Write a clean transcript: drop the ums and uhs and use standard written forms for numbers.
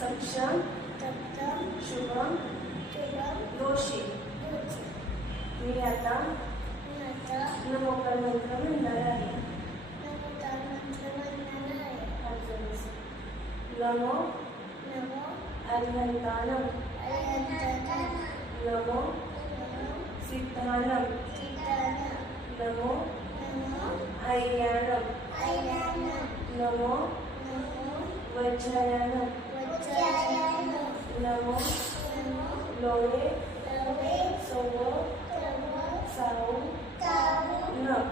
सक्षम शुभम दोषी. मी आता नमोकार मंत्र म्हणणार आहे. नमो अरिहंतानम नमो सिद्धानम नमो ऐर्यानम नमो वज्रायनम नमो लोळे सव साऊ न